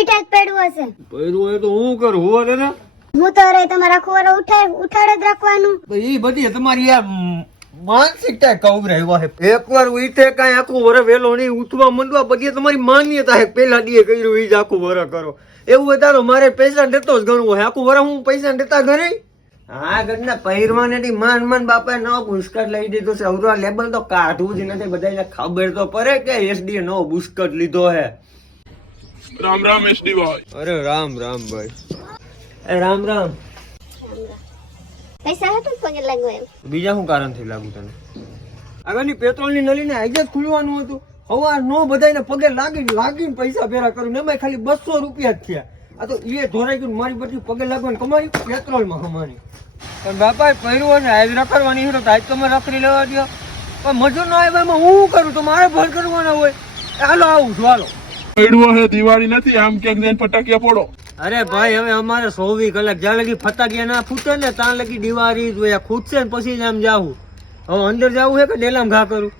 ઉઠાડ પડવું હશે. પડ્યું હોય તો હું કરું હોવા ને હું તો રે તમારા ખોરો ઉઠાડ જ રાખવાનું. એ બધી તમારી આ માનસિકતા કવરાય છે. એકવાર ઉઠે કાંઈ આખું વર વેલો નહીં ઉઠવા માંડવા પછી તમારી માન્યતા છે પેલા દીએ કર્યું એ જ આખું વર કરો એવું વધારો મારે પૈસા દેતો જ ગણવું હોય આખું વર હું પૈસા દેતા ઘરે હા ઘરના પહેરવાને માન માન બાપા નવો બુસ્કટ લઈ દીધો છે અવરો લેબલ તો કાઢવું જ નથી બધાને ખબર તો પડે કે એસડી નવો બુસ્કટ લીધો હે. રામ રામ એસડી ભાઈ. અરે રામ રામ ભાઈ. એ રામ રામ. પૈસા હતું પગે લાગવા એમ. બીજા શું કારણથી લાગુ તને આગળની પેટ્રોલની નળીને આજે જ ખુલવાનું હતું હવા નો બધાને પગે લાગીને પૈસા ભેરા કરું ને એમાં ખાલી 200 રૂપિયા જ થયા આ તો એ ધોરાઈ ગયું મારી બધી પગે લાગવાની કમારી પેટ્રોલમાં કમાણી પણ બાપા પહેરવું હશે આજ રખડવાની હીરો આજ તમે રખડી લેવા દો પણ મજૂર ન આવે એમાં હું કરું તો મારે ભર કરવાના હોય હાલો આવું છું હાલો. પડ્યું હે દિવાળી નથી આમ ક્યાંક જઈને ફટાકિયા ફોડો. અરે ભાઈ હવે અમારે 24 કલાક જ્યાં લગી ફટાકિયા ના ફૂટે ને ત્યાં લગી દિવાળી જ હોય ખૂટશે ને પછી જ આમ જાવું હવે અંદર જવું છે કે ડેલામ ઘા કરું